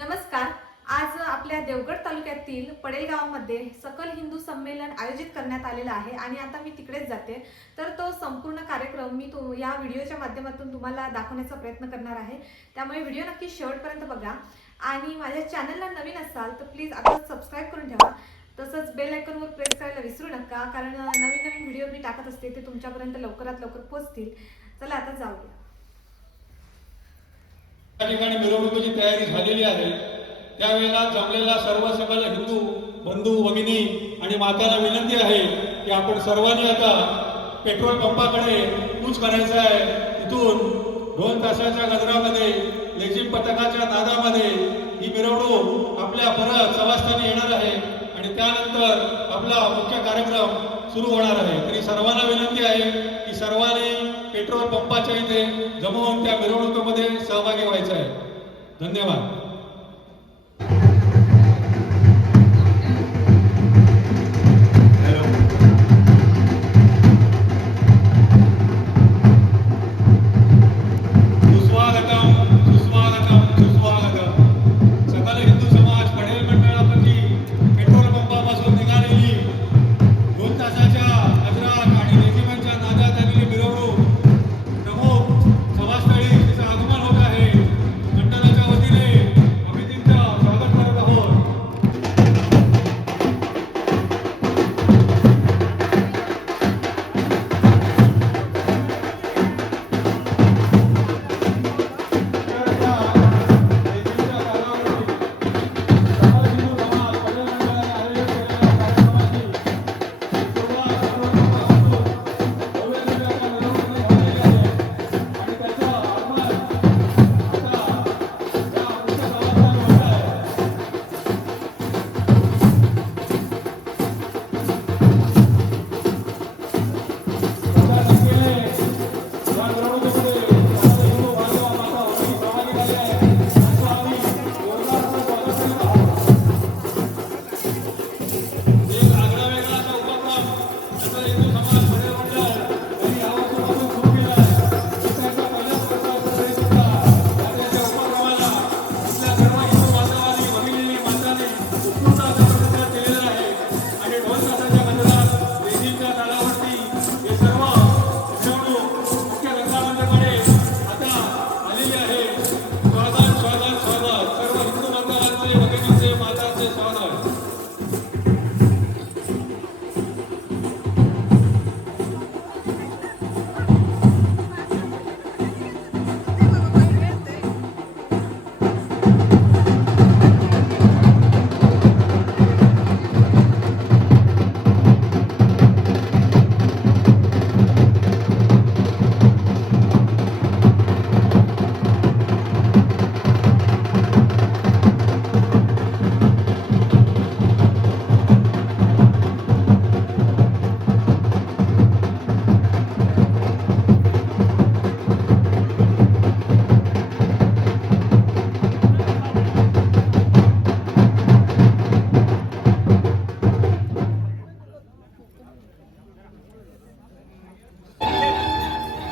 नमस्कार. आज आपल्या देवगड तालुक्यातील पडेल गावामध्ये सकल हिंदू संमेलन आयोजित करण्यात आलेलं आहे आणि आता मी तिकडेच जाते. तर तो संपूर्ण कार्यक्रम मी या व्हिडिओच्या माध्यमातून तुम्हाला दाखवण्याचा प्रयत्न करणार आहे. त्यामुळे व्हिडिओ नक्की शेवटपर्यंत बघा आणि माझ्या चॅनलला नवीन असाल तर प्लीज आता सबस्क्राईब करून ठेवा. तसंच बेल आयकॉनवर प्रेस करायला विसरू नका, कारण नवीन नवीन व्हिडिओ मी टाकत असते ते तुमच्यापर्यंत लवकरात लवकर पोहोचतील. चला आता जाऊया. या ठिकाणी मिरवणुकीची तयारी झालेली आहे. त्यावेळेला जमलेला सर्व सकल हिंदू बंधू भगिनी आणि माताला विनंती आहे की आपण सर्वांनी आता पेट्रोल पंपाकडे कूच करायचं आहे. तिथून 2 तासाच्या गजरामध्ये लेझिम पथकाच्या नादामध्ये ही मिरवणूक आपल्या परत सवास्थानी येणार आहे आणि त्यानंतर आपला मुख्य कार्यक्रम सुरू होणार आहे. तरी सर्वांना विनंती आहे की सर्वांनी पेट्रोल पंपाच्या इथे जमवून त्या मिरवणुकीमध्ये सहभागी व्हायचं आहे. धन्यवाद.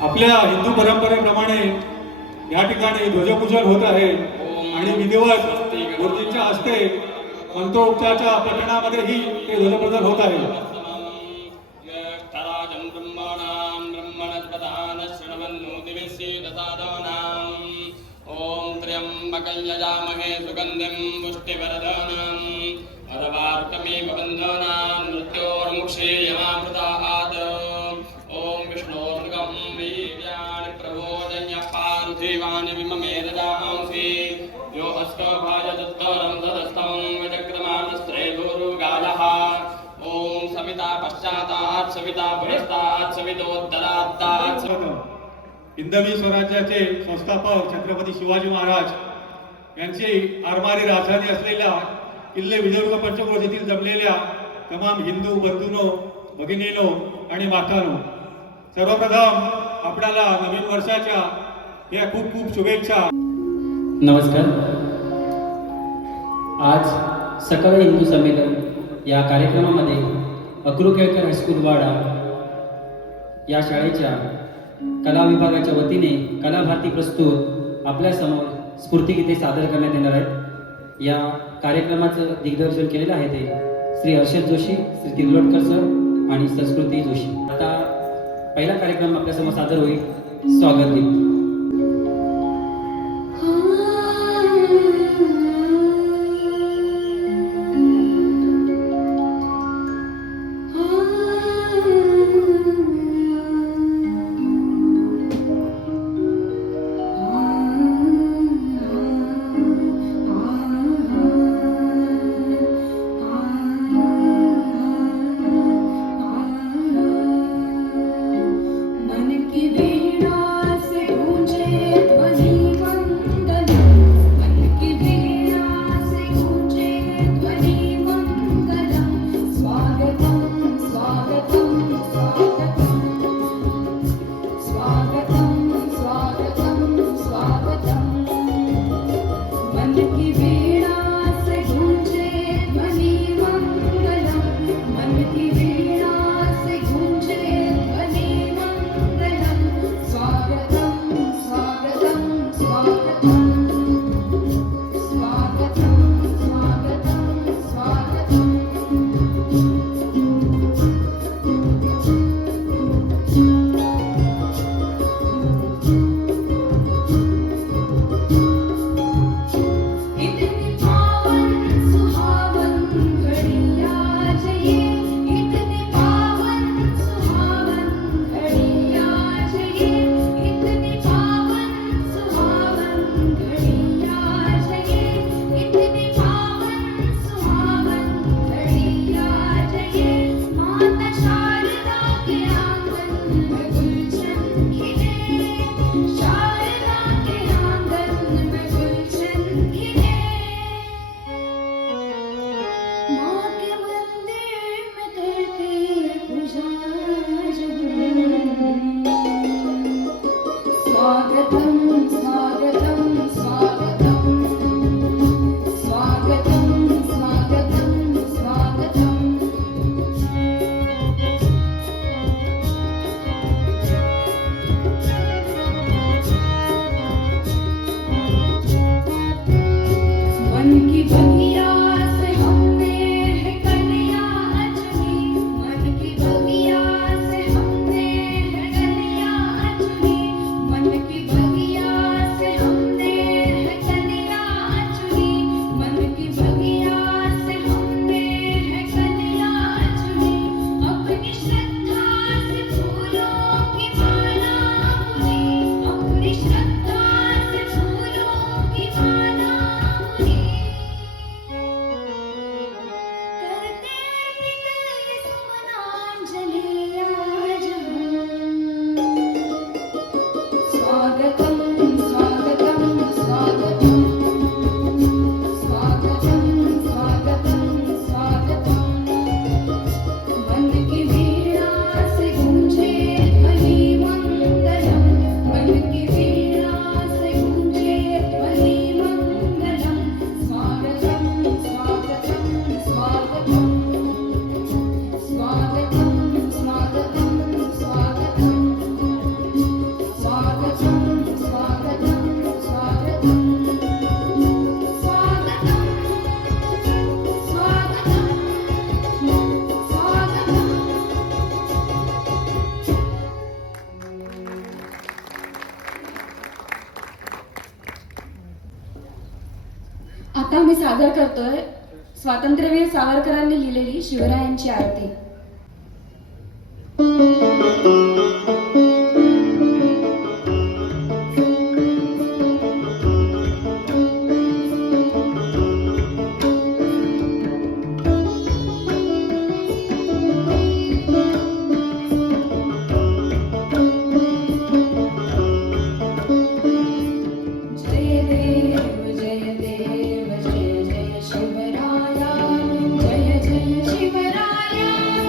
आपल्या हिंदू परंपरेप्रमाणे या ठिकाणी ध्वजपूजन होत आहे आणि विधिवत गुरुजींच्या हस्ते मंत्रोपचाराच्या पठणामध्येही ते ध्वजप्रदान होत आहे. ओम त्र्यंबकं यजामहे सुगंधिं पुष्टिवर्धनम् अर्वार्कमेव बन्धनान् मृत्योर्मुक्षीयमामृतात्. ओम विष्णोर्मुखं वीर्याणि प्रबोधयन् पार्थिवानि विममे ददांसि यो हस्तो भाजदत्तरं तदस्तं विचक्रमानस्त्रे गुरुगायः. ओम सविता पश्चातात् सविता पुरस्तात् सवितोत्तरात्तात्. हिंदवी स्वराज्याचे संस्थापक छत्रपती शिवाजी महाराज यांची आरमारी राजधानी असलेल्या किल्ले विजयदुर्ग पंचक्रोश येथील जमलेल्या तमाम हिंदू बंधूंनो, भगिनीनो आणि मातांनो, सर्वप्रथम आपल्याला नवीन वर्षाच्या या खूप खूप शुभेच्छा. नमस्कार. आज सकल हिंदू संमेलन या कार्यक्रमामध्ये अक्रू केळकर हायस्कूल वाडा या शाळेच्या कला विभागाच्या वतीने कला भारती प्रस्तुत आपल्या समोर स्फूर्तिगीते सादर करण्यात येणार आहेत. या कार्यक्रमाचं दिग्दर्शन केलेलं आहे ते श्री हर्षद जोशी, श्री तिर्लोटकर सर आणि संस्कृती जोशी. आता पहिला कार्यक्रम आपल्यासमोर सादर होईल, स्वागत गीत. मन की वीणा से गूंजे ध्वनि आता मी सादर करतोय स्वातंत्र्यवीर सावरकरांनी लिहिलेली शिवरायांची आरती. जय जय शिवराया, जय जय शिवराया.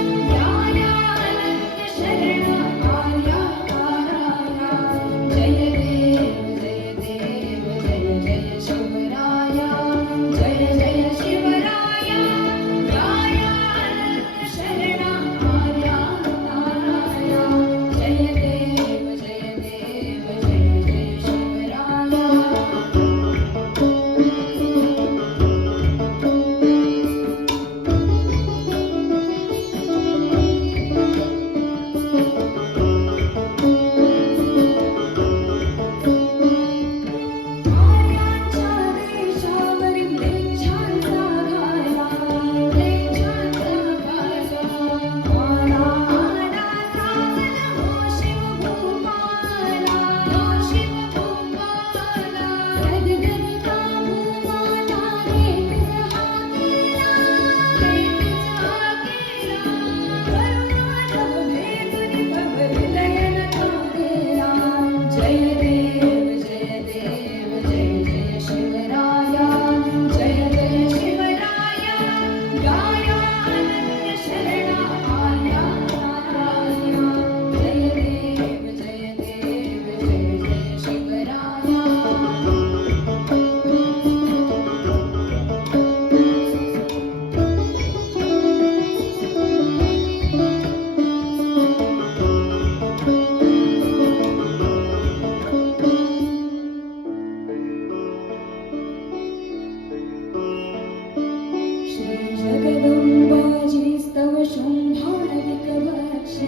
जगदम्बाजीस्तव शुम्भादिकभक्षे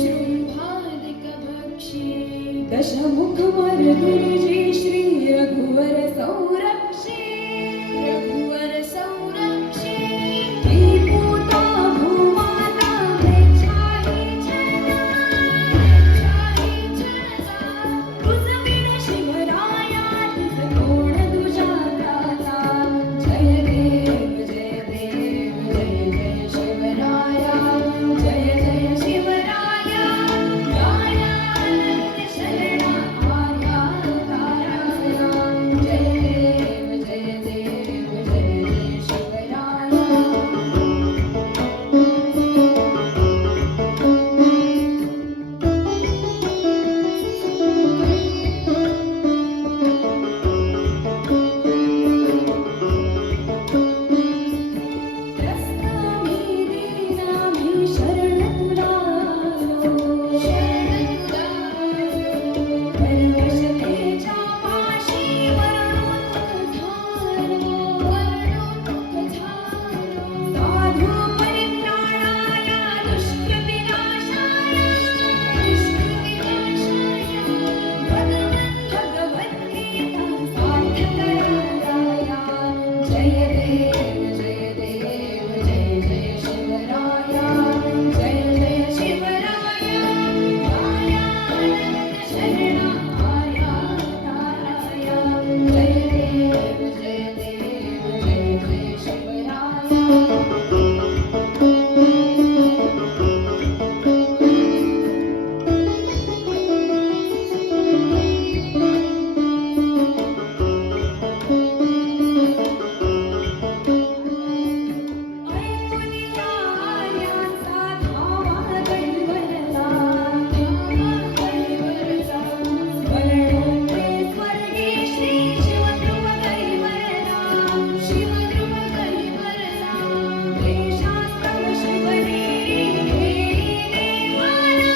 शुम्भादिकभक्षे दशमुखमर्दुर्जे श्री रघुवर संरक्षे रघुवर संरक्षे त्रिपुता भूमाता मेच्छाहि छंदा तुझ बिन शिवराया तुझ कोण तुझ्या त्राता जय देव जय देव जय जय शिवराया जय जय शिवराया दयानंद शरणा आर्या ताराया जय देव जय देव जय जय शिवराया त्रस्तामी दीनामी शरण तुला परवशतेच्या पाशी वरणोन्मुख झालो साधू परित्राणाय दुष्कृतिनाशाय भगवद्गीता सार्थकराया जय देव जय देव जय जय शिवराया जय जय शिवराया दयानंद शरणा आर्या ताराया जय देव जय देव जय जय शिवराया ऐकुनिया धावा दैवरला स्मरणोत्ते स्वर्गे श्री शिवध्रुव दैवरला शिवध्रुव दैवरला देशास्तव शिवनेरी देवाना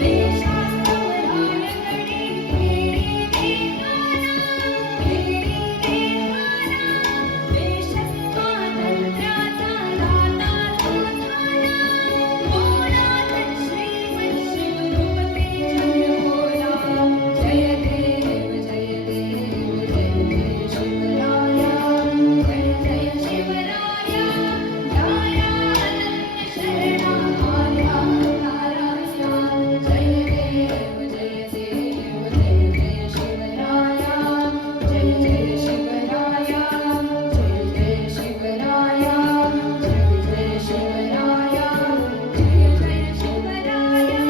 देशास्तव रायगडी देवाना देश स्वातंत्र्याचा दाता तो झाला बोलात श्रीमत शिवद्रुपती जय बोला जय देव जय देव जय जय शिवराया जय जय शिवराया दयानंद शरणा आर्या ताराया जय देव जय देव जय जय शिवराया जय जय शिवराया जय जय शिवराया जय जय शिवराया जय जय शिवराया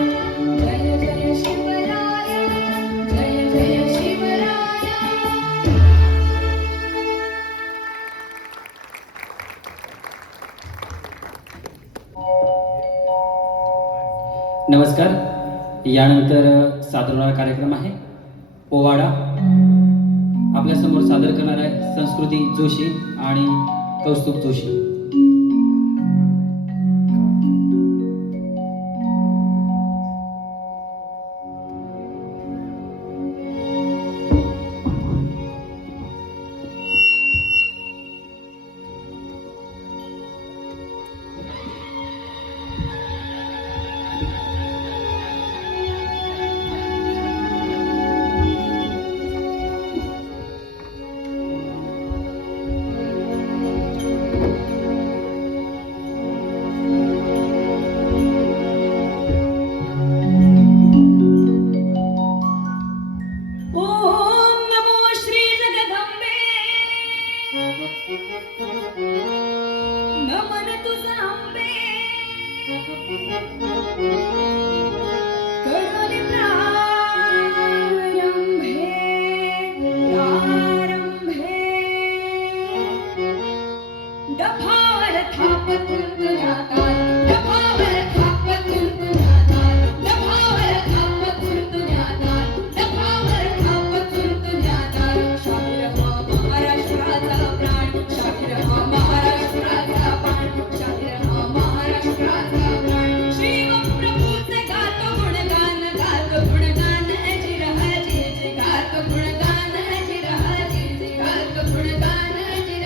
जय जय शिवराया जय जय शिवराया नमस्कार. यानंतर सादर होणारा कार्यक्रम आहे पोवाडा. आपल्यासमोर सादर करणार आहे संस्कृती जोशी आणि कौस्तुभ जोशी. ओम नमो श्री जगदंबे नमन तुझा अंबे करोली प्रारंभे डफावर थापतून तुझ्या दार डफावर थापतून तुझ्या दार डफावर थापतून तुझ्या दार डफावर थापतून तुझ्या दार शाहीर हा महाराष्ट्राचा प्राण शाहीर हा महाराष्ट्राचा प्राण शाहीर हा महाराष्ट्राचा प्राण शिवप्रभूचे गातो गुणगान अजिर हजी गातो गुणगान अजिर हजी गातो गुणगान अजिर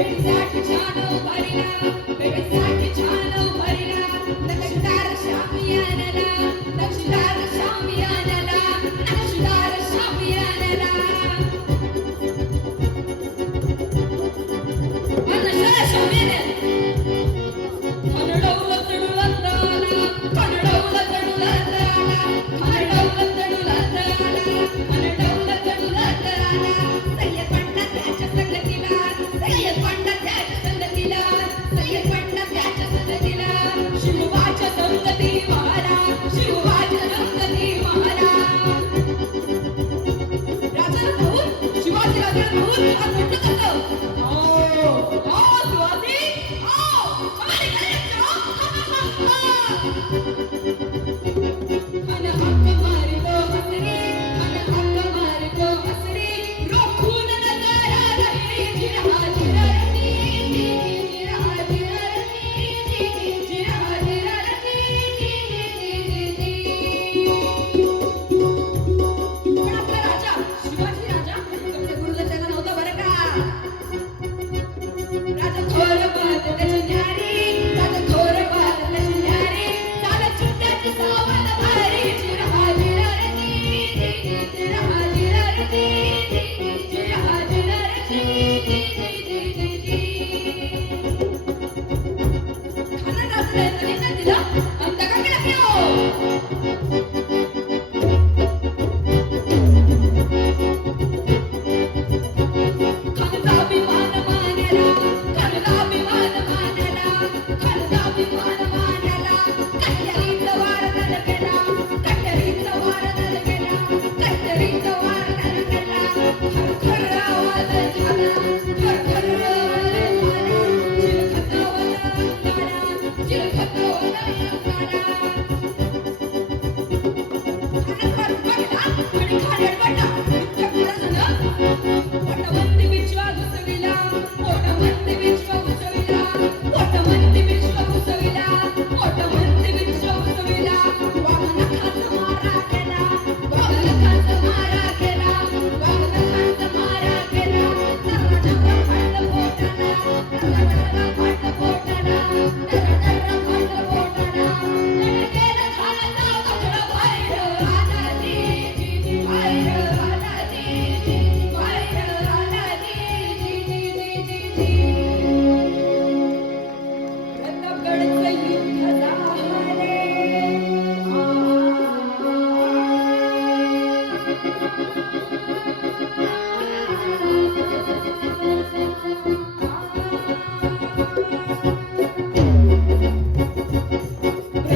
भेटीसाठी छान उभारीला, भेटीसाठी छान उभारीला, नक्षीदार शामियानाला, नक्षीदार शामियानाला, नक्षीदार शामियानाला. अनशा शामियानाला कन्नडौल तडुलंदाला, कन्नडौल तडुलंदाला, कन्नडौल तडुलंदाला, कन्नडौल तडुलंदाला. सय्यद पंडा त्याच्या संगतीला, सय्यद पंडा त्याच्या संगतीला, सय्यद पंडा त्याच्या संगतीला. शिवबाच्या संगती महारा, शिवबाच्या संगती महारा. राजा भाऊ शिवाजी राजा भाऊ आज म्हटलं कसं शिवाजी हमारे घरे खन हक्क मारतो हसरी, खन हक्क मारतो हसरी, रोखून नजारा रही जिरहा जिरही, जिरहा जिरही, जिरहा जिरही. पण आपला राजा शिवाजी राजा तुमच्या गुरुदक्षिणा नव्हता बरं का. राजा थोर बात त्याची न्यारी, राजा थोर बात त्याची न्यारी, चालत चिट्ट्याची सावध भारी. जिरहा जिरही, जिरहा जिरही, जिरहा जिरही. खाना राजाला नवीन दिला आणि दगा केला की हो. खनदाभिमान मानेला, खनदाभिमान मानेला, खनदाभिमान मानेला. कट्यारीचा वार नर केला, कट्यारीचा वार नर केला, कट्यारीचा वार नर केला. खरखर आवाज झाला, खरखर आवाज झाला. चिलखतावला अंगारा, चिलखतावला अंगारा. खाण्यात वाट पडला आणि खाण्यात पडला. इतक्या पुढं पोटमंदी विश्वा घुसविला, पोटमंदी विश्वा घुसविला, पोटमंदी विश्वा घुसविला, पोटमंदी विश्वा घुसविला. वाघनखाचा मारा केला, वाघनखाचा मारा केला, वाघनखाचा मारा केला. नरनर फाटलं पोटाला, नरनर फाटलं पोटाला, नरनर फाटलं पोटाला. रणकेला खानाचा कचरा बाहेर आला जी, बाहेर आला जी, बाहेर आला जी. प्रतापगडचं युद्ध झाले.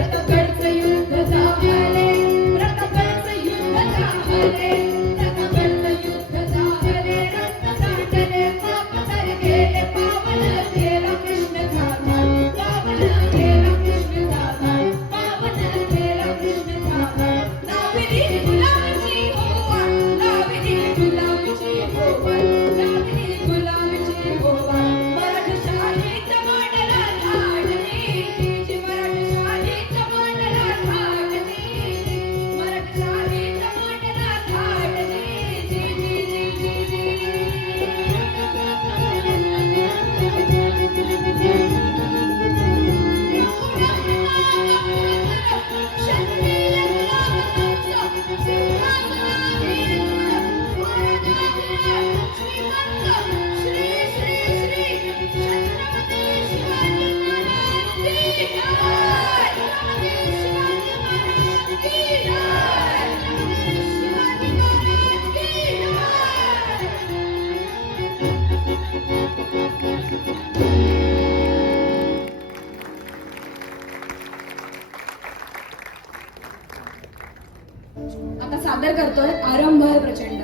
प्रतापगडचं युद्ध झाले, प्रतापगडचं युद्ध झाले, प्रतापगडचं युद्ध झाले. रक्त सांडले, पाप तर गेले, पावन गेला कृष्ण झाला, पावन गेला कृष्ण झाला, पावन गेला कृष्ण झाला. लावली गुलामीची होवा, लावली गुलामीची होवा, लावली गुलामीची होवा. मराठशाहीच्या मांडला धाडली, जी मराठशाहीच्या मांडला धाडली, मराठशाहीच्या मांडला धाडली. क्षत्रिय गुलामांचं सिंहासनाधीन श्रीमंत श्री श्री श्री छत्रपती शिवाजी महाराज की जय. छत्रपती शिवाजी महाराज की जय. छत्रपती शिवाजी महाराज की जय. आता सादर करतोय आरंभ आहे प्रचंड.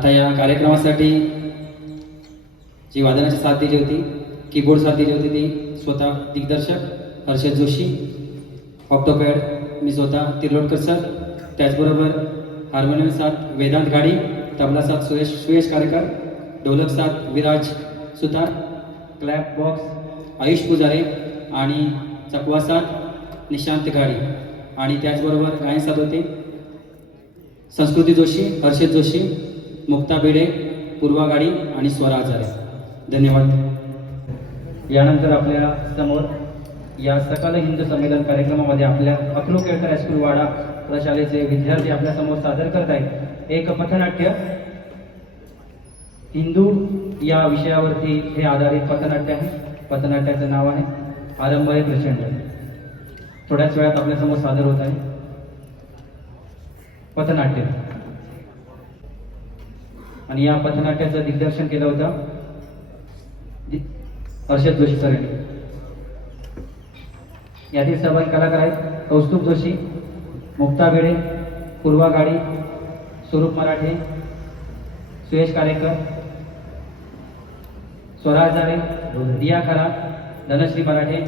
आता या कार्यक्रमासाठी जी वादनाची साथ दिली होती, कीबोर्ड साथ दिली होती ती स्वतः दिग्दर्शक हर्षद जोशी, ऑक्टोपॅड मी स्वतः तिर्लोटकर सर, त्याचबरोबर हार्मोनियम साथ वेदांत गाडी, तबला साथ सुयश कारेकर, ढोलक साथ विराज सुतार, क्लॅप बॉक्स आयुष पुजारे आणि चकवा साथ निशांत गाडी आणि त्याचबरोबर गायन साथ होते संस्कृती जोशी, हर्षद जोशी, मुक्ता बेडे, पूर्वा गाडी आणि स्वरा आचार्य. धन्यवाद. यानंतर आपल्या समोर या सकल हिंदू संमेलन कार्यक्रमामध्ये आपल्या अकलू केळकर हायस्कूल वाडा प्रशालेचे विद्यार्थी आपल्या समोर सादर करत आहेत एक पथनाट्य. हिंदू या विषयावरती हे आधारित पथनाट्य आहे. पथनाट्याचं नाव आहे आरंभ आहे प्रचंड. थोड्याच वेळात आपल्या समोर सादर होत आहे पथनाट्य. आणि या पथनाट्याचं दिग्दर्शन केलं होतं हर्षद जोशी सर यांनी. यातील सहभागी कलाकार आहेत कौस्तुभ जोशी, मुक्ता बेडे, पूर्वा गाडी, स्वरूप मराठे, सुयश कारेकर, स्वरा हजारे, दिया खरा, धनश्री मराठे,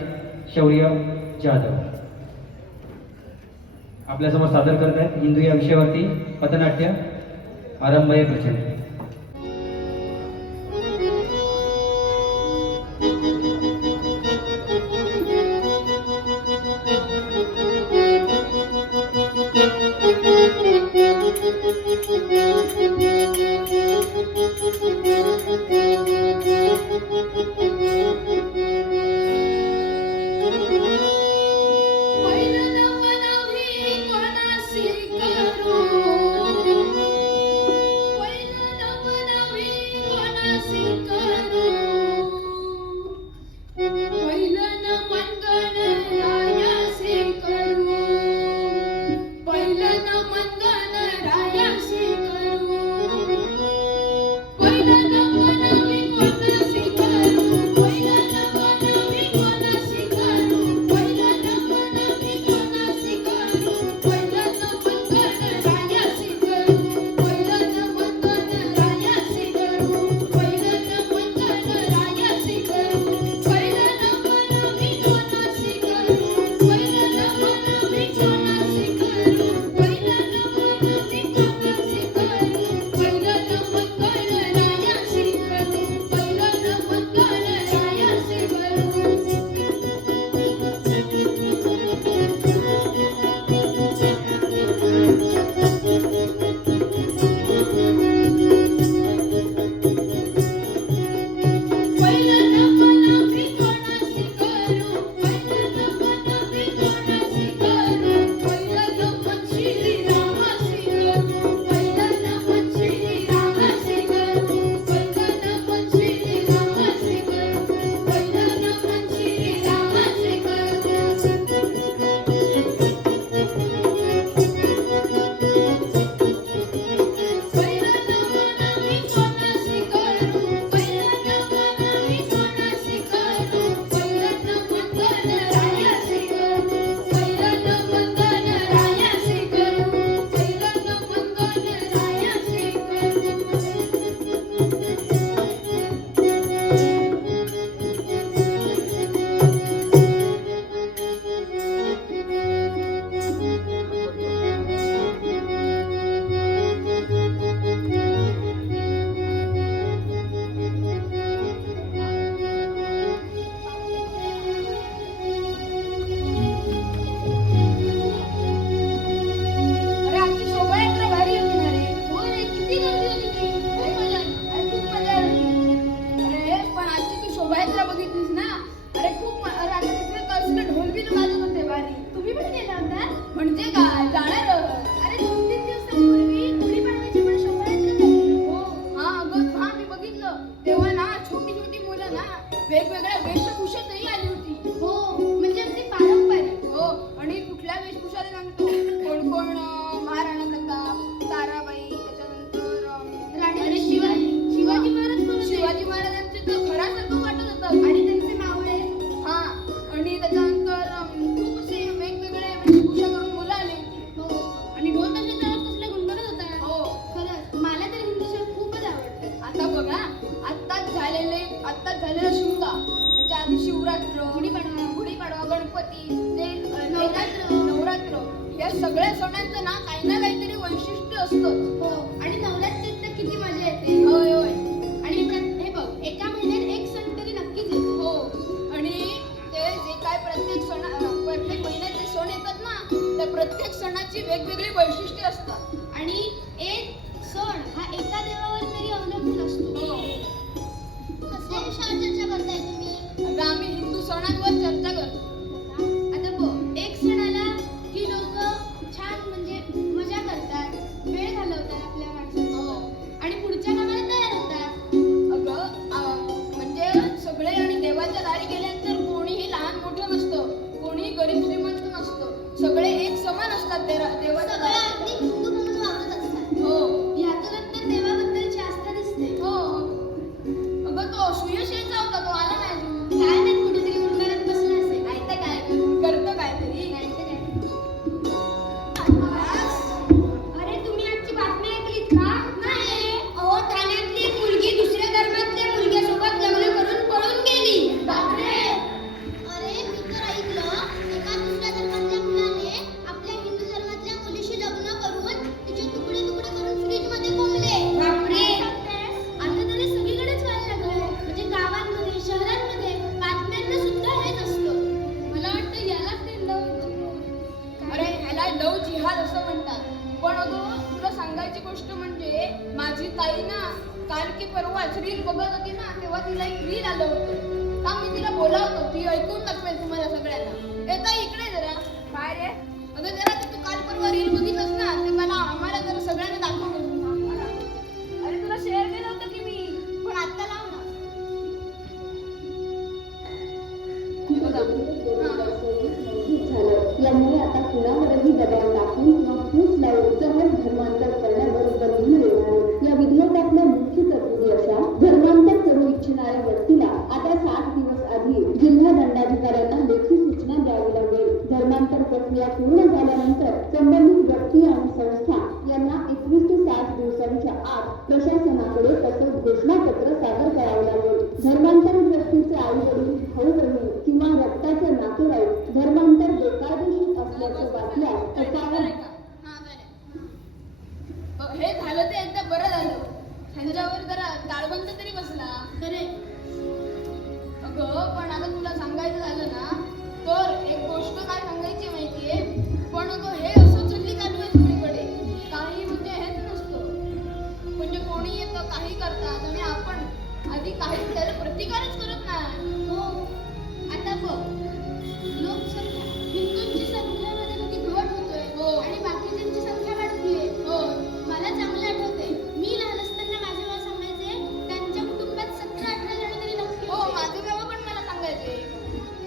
शौर्य जाधव आपल्यासमोर सादर करत आहेत हिंदू या विषयावरती पथनाट्य आरंभ आहे प्रचंड. गणपती, नवरात्र या सगळ्या सणांचं ना काहीतरी वैशिष्ट्य असतं. हो आणि नवरात्रीत तर किती मजा येते. होय होय. आणि हे बघ एका महिन्यात एक सण तरी नक्कीच येतो. हो आणि ते जे काय प्रत्येक महिन्यात जे सण येतात ना त्या प्रत्येक सणाची वेगवेगळी वैशिष्ट्ये असतात. आणि एक सण हा एका देवावर तरी अवलंबून असतो. हो. कसल्या विषयावर चर्चा करताय तुम्ही? आता आम्ही हिंदू सणांवर चर्चा करतो. आता बघ एक सण आला की लोक छान म्हणजे मजा करतात, वेळ घालवतात आपल्या माणसांसोबत आणि पुढच्या कामाला तयार होतात. म्हणजे सगळे आणि देवाच्या दारी गेल्यानंतर कोणीही लहान मोठं नसतं, कोणीही गरीब श्रीमंत नसतं, सगळे एक समान असतात देवाच्या सगळे दारी. अगदी हिंदू म्हणून वागत असतात. हो ह्यातूनच तर देवाबद्दलची आस्था दिसते. हो. अगं तो सुयश यायचा होता, तो आला नाही अजून. काय नाही कुठेतरी उंबरत बसला असेल. आता काय करतं काहीतरी. नाही तर काय. अरे तुम्ही आजची बातमी ऐकलीत का? नाही. अहो ठाण्यातली एक मुलगी दुसऱ्या धर्मातल्या मुलग्यासोबत लग्न करून पळून गेली. बापरे. अरे मी तर ऐकलं एका दुसऱ्या धर्मातल्या मुलाने आपल्या हिंदू धर्मातल्या मुलीशी लग्न करून तिचे तुकडे तुकडे करून फ्रीज मध्ये कोंबले. बापरे. आता तरी सगळीकडेच व्हायला लागलंय. म्हणजे गावांमध्ये शहरांमध्ये बातम्यांना सुद्धा हेच असतं. मला वाटतं यालाच ते अरे ह्याला लव जिहाद असं म्हणतात. पण अगं तुला सांगायची गोष्ट म्हणजे माझी ताई ना काल की परवाच रील बघत होती ना तेव्हा तिला एक रील आलं होतं. का मी तिला बोलावतो, ती ऐकून टाकवेल तुम्हाला सगळ्यांना. येता इकडे जरा. काय रे? अगं जरा तू काल परवा रील बघितलंस ना ते आम्हाला जरा सगळ्यांना दाखवलं. अरे तुला शेअर केलं होतं की मी, पण आता लाव ना. हे बघा. यामुळे आता कुणावरही दबाव टाकून किंवा फूस लावून सहज धर्मांतर करण्यावर बंधन येणार आहे. या विधेयकातल्या मुख्य तरतुदी अशा: धर्मांतर करू इच्छिणाऱ्या व्यक्तीला आता 60 दिवस आधी जिल्हा दंडाधिकाऱ्यांना लेखी सूचना द्यावी लागेल. धर्मांतर प्रक्रिया पूर्ण झाल्यानंतर संबंधित व्यक्ती आणि संस्था यांना 21 ते 60 दिवसांच्या आत प्रशासनाकडे तसंच घोषणापत्र सादर करावे लागेल. धर्मांतरित व्यक्तीचे आई वडील, भाऊ बहीण किंवा रक्ताचे नातेवाईक धर्मांतर बेकायदेशीर असल्याचं वाटल्यास हे झालं ते एकदा बरं झालं. ह्यांच्यावर जरा ताळबंद तरी बसला. खरे. अगं पण आता तुला सांगायचं झालं ना तर एक गोष्ट काय सांगायची माहितीये. पण अगं हे असं हल्ली चालू आहे सगळीकडे. काही म्हणजे हेच नसतं. म्हणजे कोणी येतं काही करतात आणि आपण आधी काही त्याला प्रतिकारच करत नाही. हो. आता बघ लोकसंख्या हिंदूंची संख्येमध्ये किती घट होतोय. हो. आणि बाकीच्यांची संख्या वाढतीये. हो. मला चांगलं आठवतंय मी लहान असताना माझे बाबा सांगायचे त्यांच्या कुटुंबात 17-18 जण तरी नक्की हो होते. माझे बाबा पण मला सांगायचे.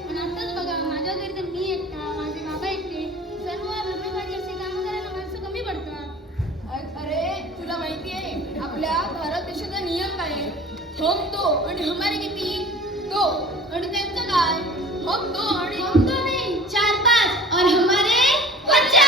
पण आताच बघा माझ्या घरी तर मी एकटा, माझे बाबा एकटे, सर्व रमेबाजी असे कामं करायला माणसं कमी पडतात. अरे तुला माहितीये आपल्या भारत देशाचा नियम काय आहे? हम दो आणि हमारे किती? दो. आणि त्यांचं काय? हम दो आणि हम तो नहीं 4-5 और हमारे 50.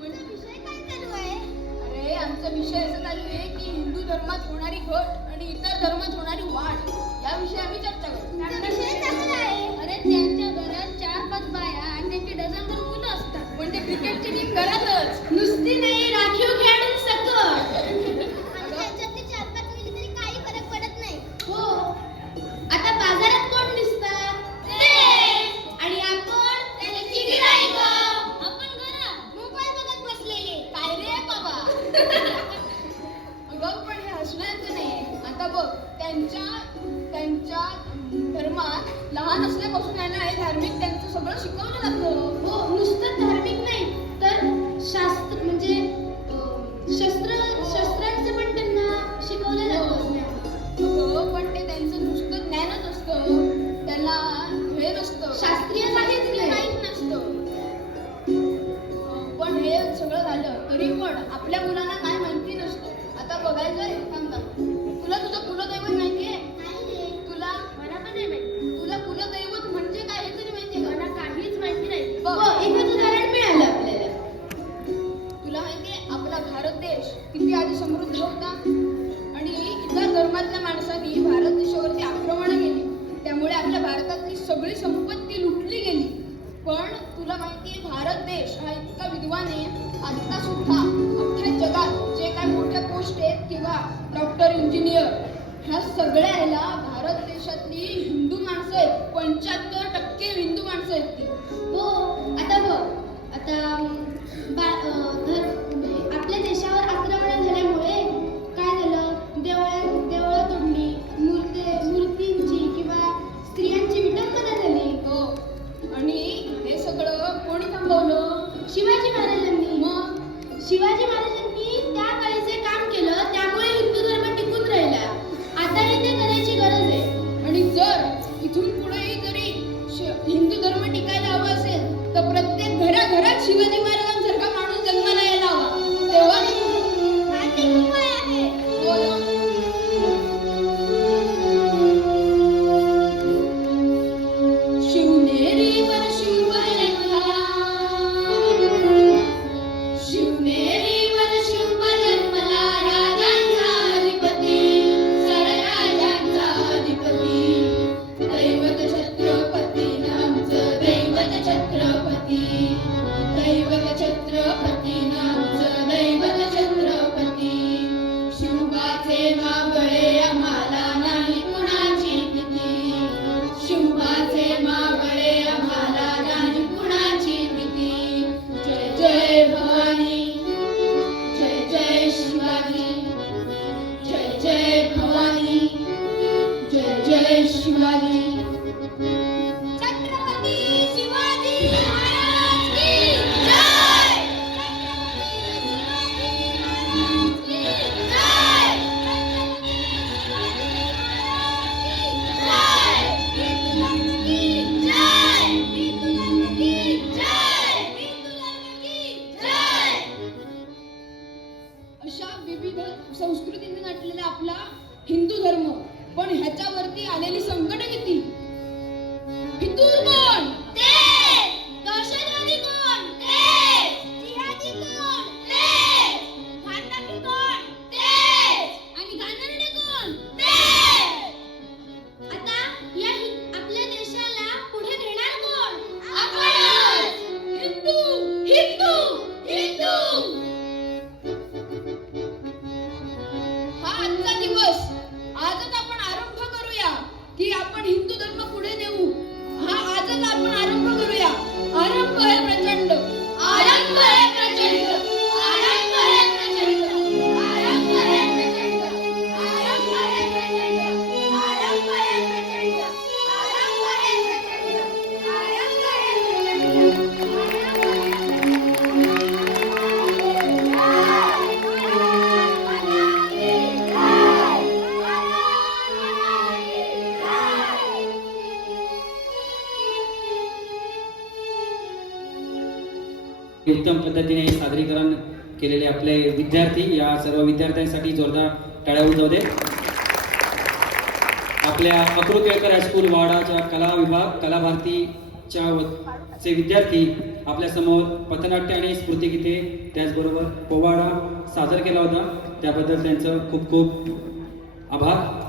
म्हणजे विषय काय चालू आहे? अरे आमचा विषय असा चालू आहे की हिंदू धर्मात होणारी घट आणि इतर धर्मात होणारी वाढ याविषयी आम्ही चर्चा करू. तुमचा विषय चांगला आहे. अरे त्यांच्या घरात 4-5 बाया आणि त्यांची डझनभर मुलं असतात. म्हणजे क्रिकेटची टीम घरातच. नुसती नाही राखीव खेळून सकट. त्यांच्यातले 4-5 मिली तरी काही फरक पडत नाही. हो. आता बाजारात कोण दिसतात? ते. आणि आपण त्यांची गिऱ्हाईकं. आपण घरात मोबाईल बघत बसलेले. काय रे बाबा? अगं पण हे हसण्याचं नाही. आता बघ त्यांच्या धर्मात लहान असल्यापासून यांना हे धार्मिक त्यांचं सगळं शिकवलं जातं. हो नुसतं धार्मिक नाही तर शास्त्र म्हणजे शस्त्रांचं पण त्यांना शिकवलं जातं. अगं पण ते त्यांचं नुसतं ज्ञानच असतं. त्याला हे नसतं, शास्त्रीय साहित्य माहीत नसतं. पण हे सगळं झालं तरी पण आपल्या मुलांना काय माहिती नसतं. आता बघायचंय थांब. तुला तुझं कुलदैवत माहितीये? तुला मला पण नाही माहिती. तुला कुलदैवत म्हणजे काय हे तरी माहितीये का? मला काहीच माहिती नाही. बघ. हो, एकच उदाहरण मिळालं आपल्याला. तुला माहितीये आपला भारत देश किती आधी समृद्ध होता आणि इतर धर्मातल्या माणसांनी भारत देशावरती आक्रमण केली. त्यामुळे आपल्या भारतातली सगळी संपत्ती लुटली गेली. पण तुला माहितीये भारत देश हा इतका विद्वान आहे, आता सुद्धा अख्ख्या जगात जे काय मोठ्या पोस्ट आहेत किंवा डॉक्टर, इंजिनियर, ह्या सगळ्याला भारत देशातली हिंदू माणसं आहेत. 75% हिंदू माणसं आहेत ती. हो, आता बघ, आता आपल्या देशावर आक्रमण झाल्यामुळे काय झालं, देवळं तोडली, मूर्तींची किंवा स्त्रियांची विटंबना झाली. हो, आणि हे सगळं कोणी थांबवलं? शिवाजी महाराजांनी. मग शिवाजी महाराजांनी त्या काळी जे काम केलं त्यामुळे हिंदू धर्म टिकून राहिला. आताही ते करायची गरज आहे. आणि जर इथून पुढेही जरी हिंदू धर्म टिकायला हवा असेल तर प्रत्येक घराघरात शिवाजी महाराजांसारखा माणूस जन्माला यायला हवा. तेव्हा हो ना. शिवनेरीवर शिव जन्मला, शिवनेरीवर शिव जन्मला, राजांचा अधिपती, सरराजांचा अधिपती, दैवत छत्रपती नामचं, दैवत छत्रपती, दैवत छत्रपती नामचं, दैवत छत्रपती. शिवबाचे मावळे आम्हाला नाही कुणाची भीती, शिवबाचे मावळे आम्हाला नाही कुणाची भीती. जय जय भवानी, जय जय शिवाजी, जय जय भवानी, जय जय शिवाजी. छत्रपती शिवाजी महाराज की जय. अशा विविध संस्कृतीने नटलेला आपला हिंदू धर्म, पण ह्याच्यावरती आलेली संकट किती. फितूर कोण? ते दहशतवादी कोण? ते जिहादी कोण? ते घातकी कोण? ते आणि घाणेरडे कोण? ते. आता या आपल्या देशाला पुढे नेणार कोण? आपणच. हिंदू, हिंदू, हिंदू. हा आजचा दिवस. आजच आपण आरंभ करूया की आपण हिंदू धर्म पुढे नेऊ. हा आजच आपण आरंभ करूया. आरंभ आहे प्रचंड, आरंभ आहे प्रचंड, आरंभ आहे प्रचंड, आरंभ आहे प्रचंड, आरंभ आहे प्रचंड, आरंभ आहे प्रचंड, आरंभ आहे प्रचंड, आरंभ आहे उत्तम पद्धतीने सादरीकरण केलेले आपले विद्यार्थी, या सर्व विद्यार्थ्यांसाठी जोरदार टाळ्या उठवू दे. आपल्या अक्रू केळकर हायस्कूल वाडाच्या कला विभाग कला भारतीच्या चे विद्यार्थी आपल्या समोर पथनाट्य आणि स्मृतिगीते त्याचबरोबर पोवाडा सादर केला होता. त्याबद्दल त्यांचं खूप खूप आभार.